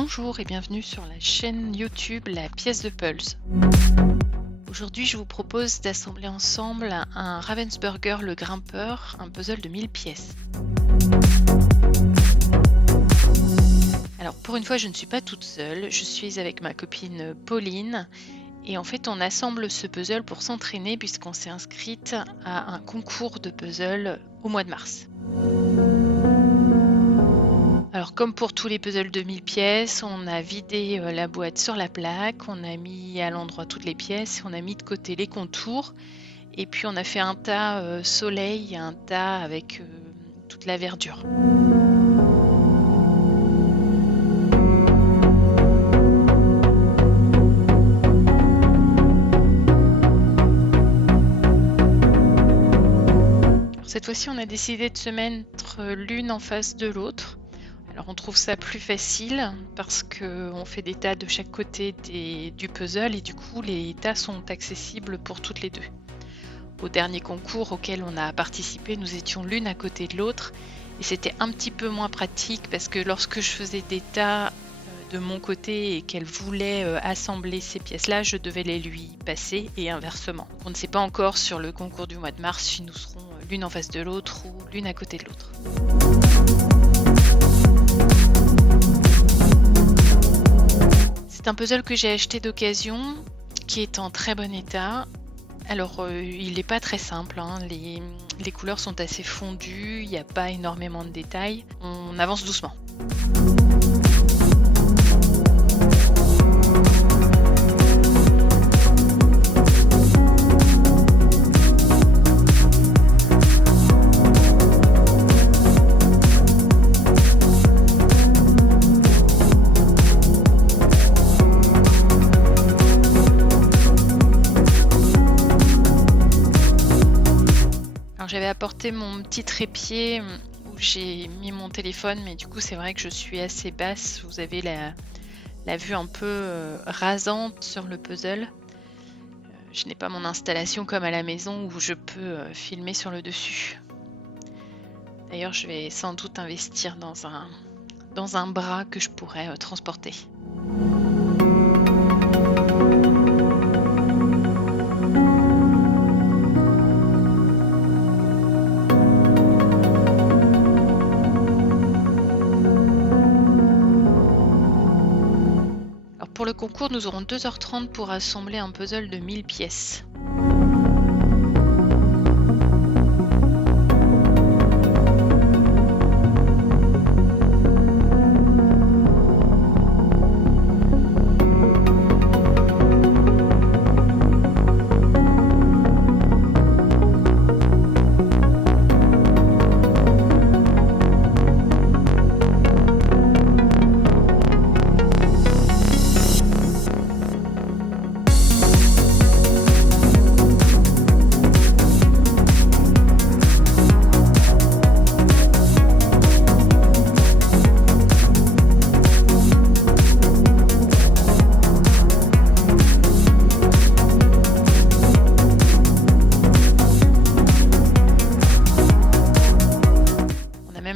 Bonjour et bienvenue sur la chaîne YouTube La Pièce de Pulse. Aujourd'hui, je vous propose d'assembler ensemble un Ravensburger le grimpeur, un puzzle de 1000 pièces. Alors pour une fois, je ne suis pas toute seule, je suis avec ma copine Pauline et en fait on assemble ce puzzle pour s'entraîner puisqu'on s'est inscrite à un concours de puzzle au mois de mars. Alors comme pour tous les puzzles de 1000 pièces, on a vidé la boîte sur la plaque, on a mis à l'endroit toutes les pièces, on a mis de côté les contours et puis on a fait un tas soleil, un tas avec toute la verdure. Cette fois-ci, on a décidé de se mettre l'une en face de l'autre. Alors on trouve ça plus facile parce qu'on fait des tas de chaque côté du puzzle et du coup les tas sont accessibles pour toutes les deux. Au dernier concours auquel on a participé, nous étions l'une à côté de l'autre et c'était un petit peu moins pratique parce que lorsque je faisais des tas de mon côté et qu'elle voulait assembler ces pièces-là, je devais les lui passer et inversement. On ne sait pas encore sur le concours du mois de mars si nous serons l'une en face de l'autre ou l'une à côté de l'autre. C'est un puzzle que j'ai acheté d'occasion, qui est en très bon état. Alors, il n'est pas très simple, hein. Les couleurs sont assez fondues, il n'y a pas énormément de détails. On avance doucement. J'avais apporté mon petit trépied où j'ai mis mon téléphone, mais du coup c'est vrai que je suis assez basse. Vous avez la vue un peu rasante sur le puzzle. Je n'ai pas mon installation comme à la maison où je peux filmer sur le dessus. D'ailleurs, je vais sans doute investir dans un bras que je pourrais transporter. Pour le concours, nous aurons 2h30 pour assembler un puzzle de 1000 pièces.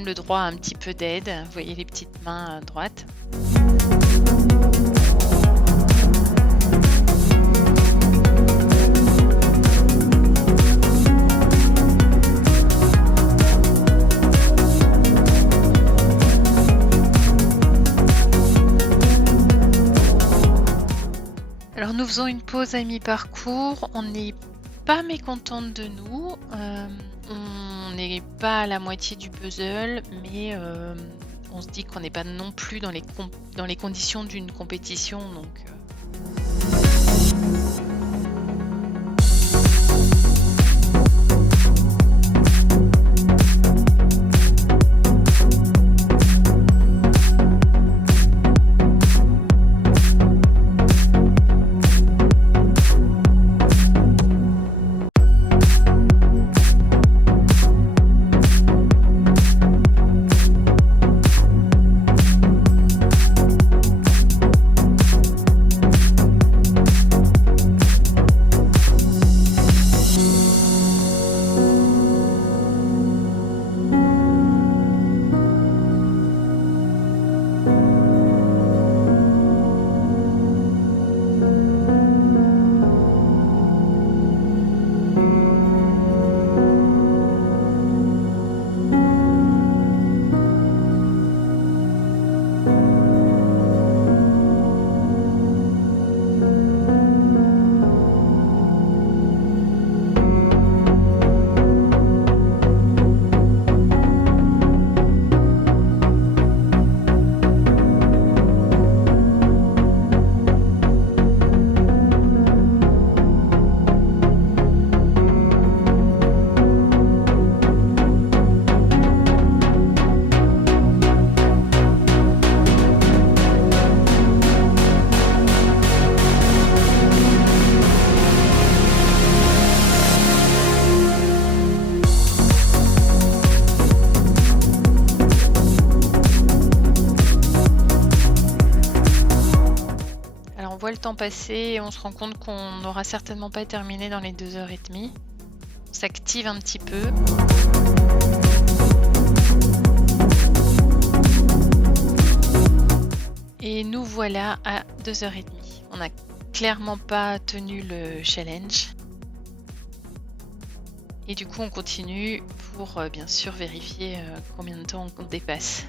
Le droit à un petit peu d'aide. Vous voyez les petites mains à droite. Alors nous faisons une pause à mi-parcours. On n'est pas mécontente de nous. On n'est pas à la moitié du puzzle, mais on se dit qu'on n'est pas non plus dans les conditions d'une compétition. Donc, voit le temps passer et on se rend compte qu'on n'aura certainement pas terminé dans les 2h30. On s'active un petit peu. Et nous voilà à 2h30. On n'a clairement pas tenu le challenge. Et du coup, on continue pour bien sûr vérifier combien de temps on dépasse.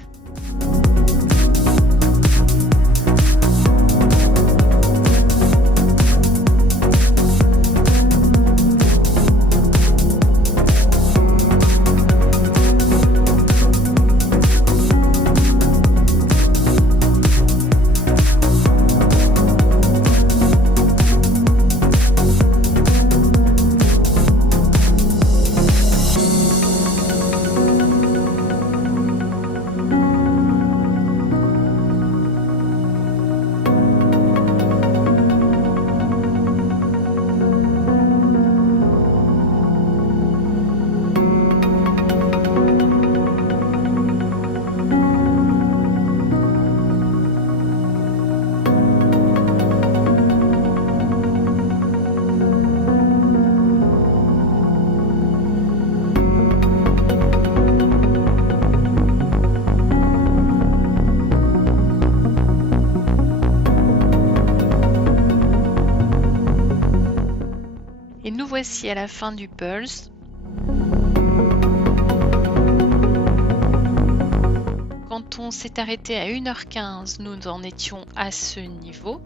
Et nous voici à la fin du pulse. Quand on s'est arrêté à 1h15, nous en étions à ce niveau.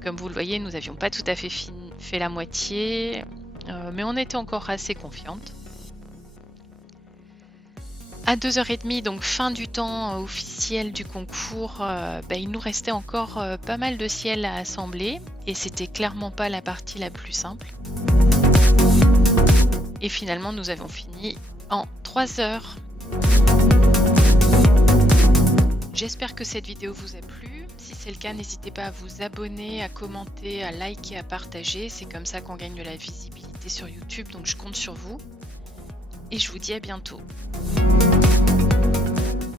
Comme vous le voyez, nous n'avions pas tout à fait fait la moitié, mais on était encore assez confiante. À 2h30, donc fin du temps officiel du concours, il nous restait encore pas mal de ciel à assembler et c'était clairement pas la partie la plus simple. Et finalement, nous avons fini en 3 heures. J'espère que cette vidéo vous a plu. Si c'est le cas, n'hésitez pas à vous abonner, à commenter, à liker, à partager. C'est comme ça qu'on gagne de la visibilité sur YouTube, donc je compte sur vous. Et je vous dis à bientôt.